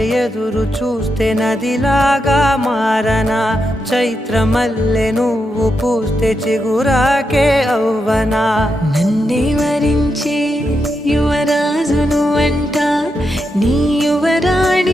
ఎదురు చూస్తే నదిలాగా మారనా, చైత్రమల్లె నువ్వు పూస్తే చిగురాకే అవ్వనా. నన్నే వరించే యువరాజును అంట నీ యువరాణి